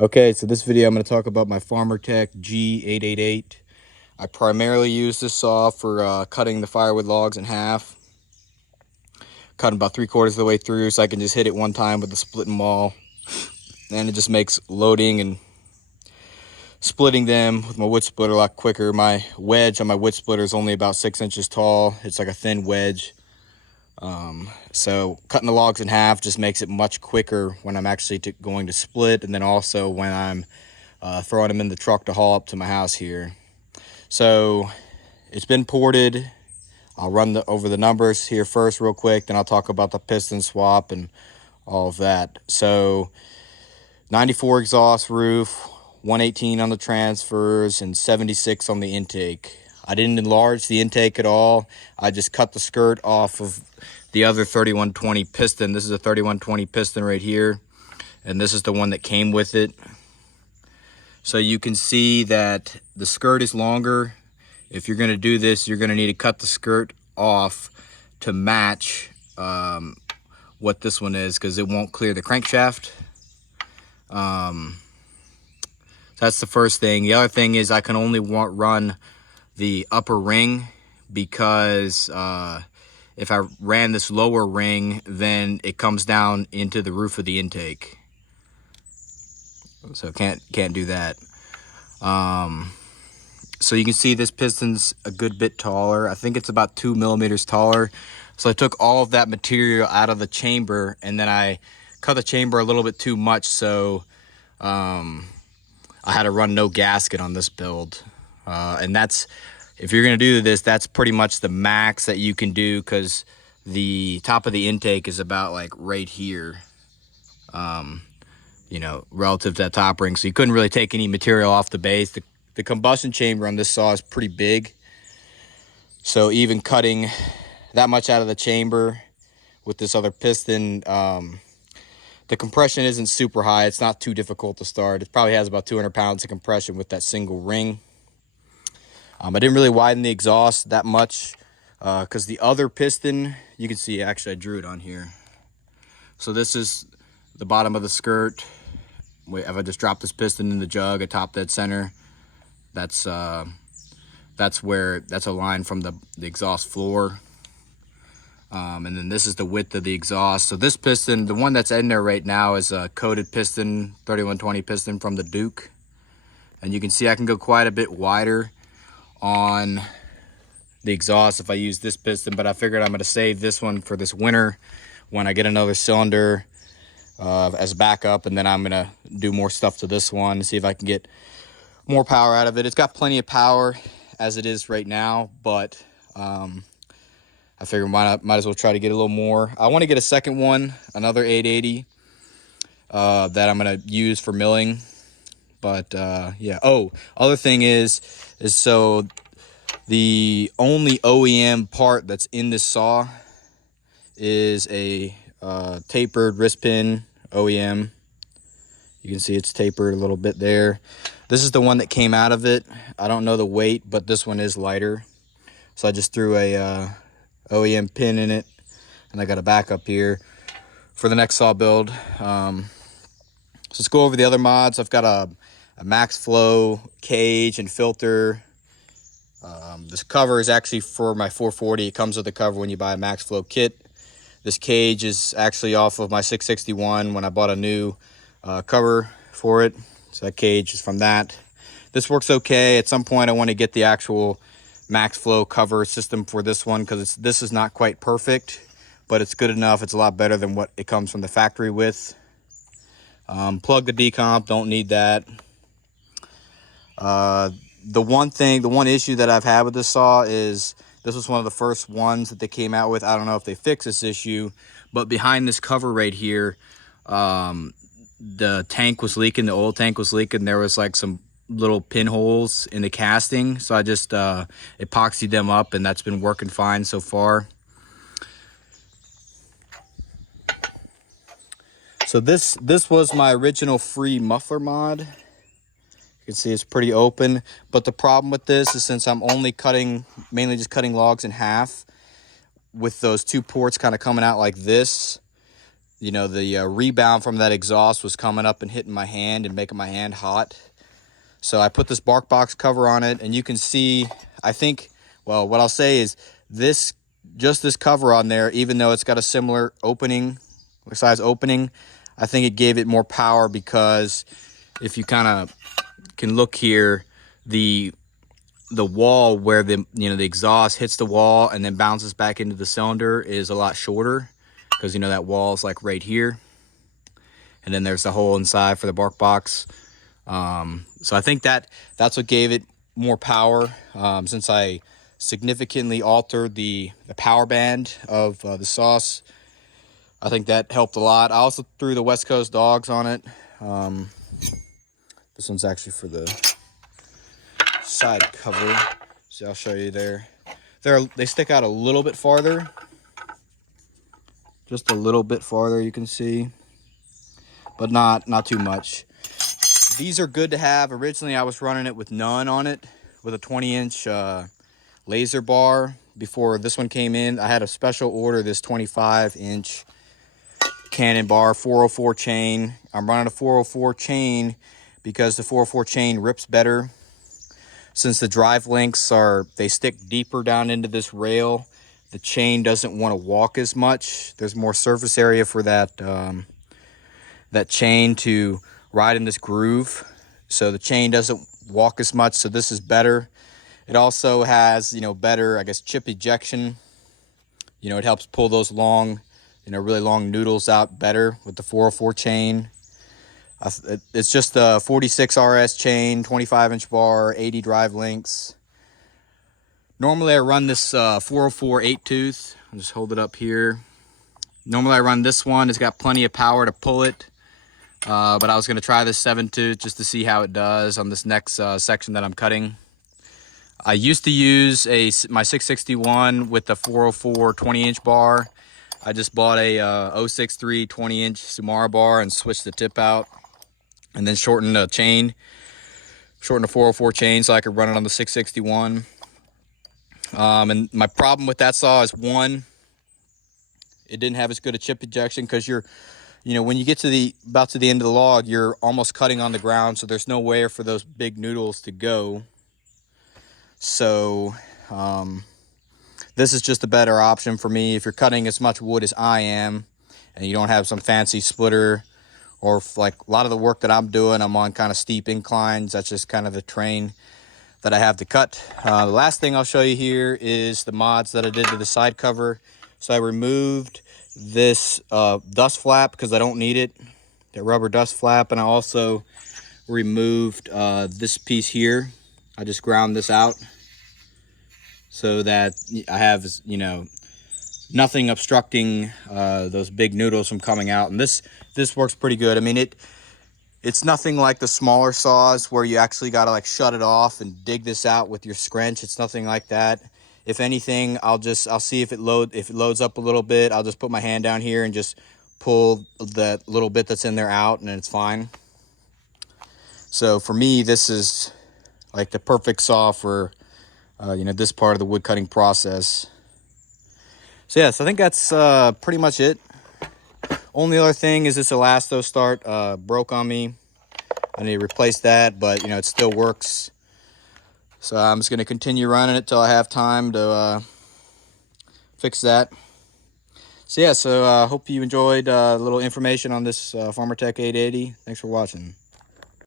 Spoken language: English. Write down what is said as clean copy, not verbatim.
Okay, so this video I'm going to talk about my Farmertec G888. I primarily use this saw for cutting the firewood logs in half. Cutting about 3/4 of the way through so I can just hit it one time with the splitting maul. And it just makes loading and splitting them with my wood splitter a lot quicker. My wedge on my wood splitter is only about 6 inches tall. It's like a thin wedge. So cutting the logs in half just makes it much quicker when I'm actually going to split, and then also when I'm throwing them in the truck to haul up to my house here. So it's been ported. I'll run over the numbers here first real quick, then I'll talk about the piston swap and all of that. So 94 exhaust roof, 118 on the transfers, and 76 on the intake. I didn't enlarge the intake at all. I just cut the skirt off of the other 3120 piston. This is a 3120 piston right here, and this is the one that came with it. So you can see that the skirt is longer. If you're going to do this, you're going to need to cut the skirt off to match what this one is, because it won't clear the crankshaft. So that's the first thing. The other thing is I can only run the upper ring, because if I ran this lower ring, then it comes down into the roof of the intake. So can't do that. So you can see this piston's a good bit taller. I think it's about 2 millimeters taller. So I took all of that material out of the chamber, and then I cut the chamber a little bit too much, so I had to run no gasket on this build. And that's, if you're gonna do this, that's pretty much the max that you can do, because the top of the intake is about like right here, you know, relative to that top ring. So you couldn't really take any material off the base. The combustion chamber on this saw is pretty big. So even cutting that much out of the chamber with this other piston, the compression isn't super high. It's not too difficult to start. It probably has about 200 pounds of compression with that single ring. I didn't really widen the exhaust that much, because the other piston, you can see, actually I drew it on here. So this is the bottom of the skirt. Wait, if I just drop this piston in the jug at top dead center, that's a line from the exhaust floor. And then this is the width of the exhaust. So this piston, the one that's in there right now, is a coated piston, 3120 piston from the Duke. And you can see I can go quite a bit wider on the exhaust if I use this piston, but I figured I'm going to save this one for this winter when I get another cylinder as backup, and then I'm going to do more stuff to this one and see if I can get more power out of it. It's got plenty of power as it is right now, but I figure might as well try to get a little more. I want to get a second one, another 880 that I'm going to use for milling. But yeah. Oh, other thing is so the only OEM part that's in this saw is a tapered wrist pin OEM. You can see it's tapered a little bit there. This is the one that came out of it. I don't know the weight, but this one is lighter. So I just threw a OEM pin in it, and I got a backup here for the next saw build. So let's go over the other mods. I've got a max flow cage and filter. This cover is actually for my 440. It comes with a cover when you buy a max flow kit. This cage is actually off of my 661 when I bought a new cover for it. So that cage is from that. This works okay. At some point I want to get the actual max flow cover system for this one, because this is not quite perfect, but it's good enough. It's a lot better than what it comes from the factory with. Plug the decomp, don't need that. The one issue that I've had with this saw is this was one of the first ones that they came out with. I don't know if they fixed this issue, but behind this cover right here, the tank was leaking, the oil tank was leaking. There was like some little pinholes in the casting, so I just epoxied them up, and that's been working fine so far. So this was my original free muffler mod. You can see it's pretty open, but the problem with this is, since I'm only mainly just cutting logs in half, with those two ports kind of coming out like this, you know, the rebound from that exhaust was coming up and hitting my hand and making my hand hot. So I put this bark box cover on it, and you can see, I think, well, what I'll say is this, just this cover on there, even though it's got a similar opening, size opening, I think it gave it more power, because if you kind of can look here, the wall where the, you know, the exhaust hits the wall and then bounces back into the cylinder is a lot shorter, because, you know, that wall is like right here, and then there's the hole inside for the bark box. So I think that's what gave it more power, since I significantly altered the power band of the sauce. I think that helped a lot. I also threw the West Coast dogs on it. This one's actually for the side cover. See, I'll show you there. They stick out a little bit farther. Just a little bit farther, you can see. But not too much. These are good to have. Originally, I was running it with none on it, with a 20-inch laser bar. Before this one came in, I had a special order, this 25-inch Cannon bar, 404 chain. I'm running a 404 chain because the 404 chain rips better. Since the drive links they stick deeper down into this rail, the chain doesn't want to walk as much. There's more surface area for that that chain to ride in this groove, so the chain doesn't walk as much. So this is better. It also has, you know, better, I guess, chip ejection. You know, it helps pull those long, you know, really long noodles out better with the 404 chain. It's just a 46 RS chain, 25-inch bar, 80 drive links. Normally I run this 404 8-tooth. I'll just hold it up here. Normally I run this one. It's got plenty of power to pull it. But I was going to try this 7-tooth just to see how it does on this next section that I'm cutting. I used to use my 661 with the 404 20-inch bar. I just bought a 063 20-inch Sumara bar and switched the tip out, and then shortened the chain, shortened the 404 chain so I could run it on the 661. And my problem with that saw is, one, it didn't have as good a chip ejection, because you know, when you get to about to the end of the log, you're almost cutting on the ground, so there's nowhere for those big noodles to go. So this is just a better option for me if you're cutting as much wood as I am, and you don't have some fancy splitter, or like a lot of the work that I'm doing, I'm on kind of steep inclines. That's just kind of the terrain that I have to cut. The last thing I'll show you here is the mods that I did to the side cover. So I removed this dust flap because I don't need it, the rubber dust flap, and I also removed this piece here. I just ground this out so that I have, you know, nothing obstructing those big noodles from coming out. And this works pretty good. I mean, it's nothing like the smaller saws where you actually got to like shut it off and dig this out with your scrunch. It's nothing like that. If anything, I'll see if it loads up a little bit. I'll just put my hand down here and just pull that little bit that's in there out, and it's fine. So for me, this is like the perfect saw for you know, this part of the wood cutting process. So yes, I think that's pretty much it. Only other thing is this Elasto start broke on me. I need to replace that, but you know, it still works. So I'm just going to continue running it till I have time to fix that. So yeah, so hope you enjoyed a little information on this Farmertec 880. Thanks for watching.